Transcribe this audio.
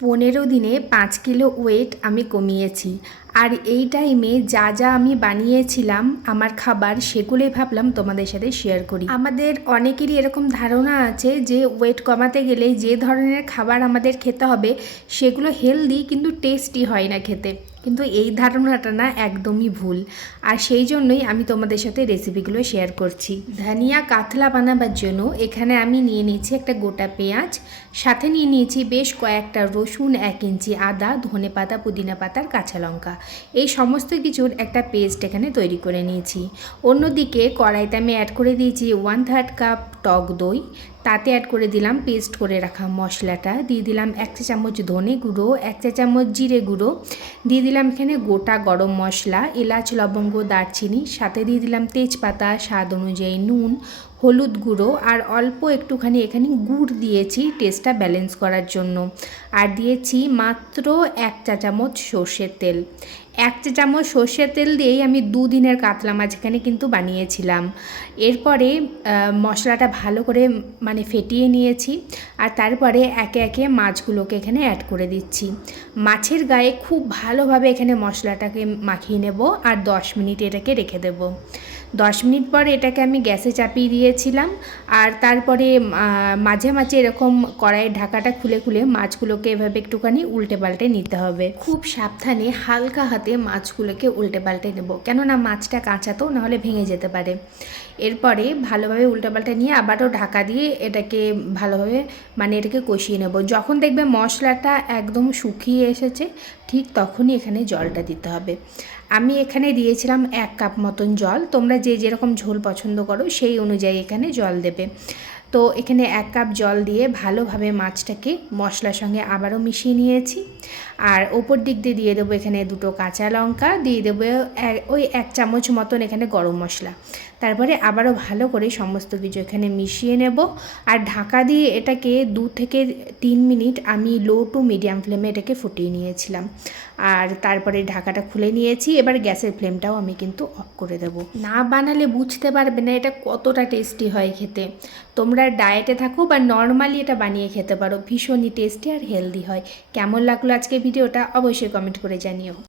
15 দিনে 5 kilo wait আমি কমিয়েছি। আর এই টাইমে যা যা আমি বানিয়েছিলাম আমার খাবার, সেগুলোই ভাবলাম তোমাদের সাথে শেয়ার করি। আমাদের অনেকেরই এরকম ধারণা আছে যে ওয়েট কমাতে গেলে যে ধরনের খাবার আমাদের খেতে হবে সেগুলো হেলদি কিন্তু টেস্টি হয় না খেতে, কিন্তু এই ধারণাটা না একদমই ভুল। আর সেই জন্যই আমি তোমাদের সাথে রেসিপিগুলো শেয়ার করছি। ধনিয়া কাতলা বানাবার জন্য এখানে আমি নিয়ে নিয়েছি একটা গোটা পেঁয়াজ, সাথে নিয়ে নিয়েছি বেশ কয়েকটা রসুন, 1 ইঞ্চি আদা, ধনেপাতা, পুদিনা পাতার কাঁচা লঙ্কা। এই সমস্ত কিছুর একটা পেস্ট এখানে তৈরি করে নিয়েছি। অন্যদিকে কড়াইতে আমি অ্যাড করে দিয়েছি 1/3 কাপ টক দই, তাতে অ্যাড করে দিলাম পেস্ট করে রাখা মশলাটা, দিয়ে দিলাম 1 চা চামচ ধনে গুঁড়ো, 1 চা চামচ জিরে গুঁড়ো, দিয়ে দিলাম এখানে গোটা গরম মশলা, এলাচ, লবঙ্গ, দারচিনি, সাথে দিয়ে দিলাম তেজপাতা, স্বাদ অনুযায়ী নুন, হলুদ গুঁড়ো আর অল্প একটুখানি এখানে গুড় দিয়েছি টেস্টটা ব্যালেন্স করার জন্য। আর দিয়েছি মাত্র 1 চা চামচ সর্ষের তেল। 1 চা চামচ সর্ষের তেল দিয়েই আমি 2 দিনের কাতলা মাছ এখানে কিন্তু বানিয়েছিলাম। এরপরে মশলাটা ভালো করে ফেটিয়ে নিয়েছি, আর তারপরে একে একে মাছগুলোকে এখানে অ্যাড করে দিচ্ছি। মাছের গায়ে খুব ভালোভাবে এখানে মশলাটাকে মাখিয়ে নেব আর 10 মিনিট এটাকে রেখে দেব। 10 মিনিট পর এটাকে আমি গ্যাসে চাপিয়ে দিয়েছিলাম, আর তারপরে মাঝে মাঝে এরকম কড়াইয়ের ঢাকাটা খুলে খুলে মাছগুলোকে এভাবে একটুখানি উল্টে পাল্টে নিতে হবে। খুব সাবধানে হালকা হাতে মাছগুলোকে উল্টে পাল্টে নেব, কেননা মাছটা কাঁচা তো, নাহলে ভেঙে যেতে পারে। এরপরে ভালোভাবে উল্টে পাল্টে নিয়ে আবারও ঢাকা দিয়ে এটাকে ভালোভাবে এটাকে কষিয়ে নেব। যখন দেখবে মশলাটা একদম শুকিয়ে এসেছে, ঠিক তখনই এখানে জলটা দিতে হবে। আমি এখানে দিয়েছিলাম 1 কাপ মতন জল, তোমরা যে যেরকম ঝোল পছন্দ করো সেই অনুযায়ী এখানে জল দেবে। তো এখানে 1 কাপ জল দিয়ে ভালোভাবে মাছটাকে মশলার সঙ্গে আবারও মিশিয়ে নিয়েছি। আর ওপর দিক দিয়ে দিয়ে দেবো এখানে 2টো কাঁচা লঙ্কা, দিয়ে দেবো ওই 1 চামচ মতন এখানে গরম মশলা। তারপরে আবারও ভালো করে সমস্ত কিছু এখানে মিশিয়ে নেব, আর ঢাকা দিয়ে এটাকে 2 থেকে 3 মিনিট আমি লো টু মিডিয়াম ফ্লেমে এটাকে ফুটিয়ে নিয়েছিলাম। আর তারপরে ঢাকাটা খুলে নিয়েছি। এবার গ্যাসের ফ্লেমটাও আমি কিন্তু অফ করে দেবো। না বানালে বুঝতে পারবে না এটা কতটা টেস্টি হয় খেতে। তোমরা ডায়েটে থাকো বা নর্মালি এটা বানিয়ে খেতে পারো, ভীষণই টেস্টি আর হেলদি হয়। কেমন লাগলো আজকে ভিডিওটা অবশ্যই কমেন্ট করে জানিও।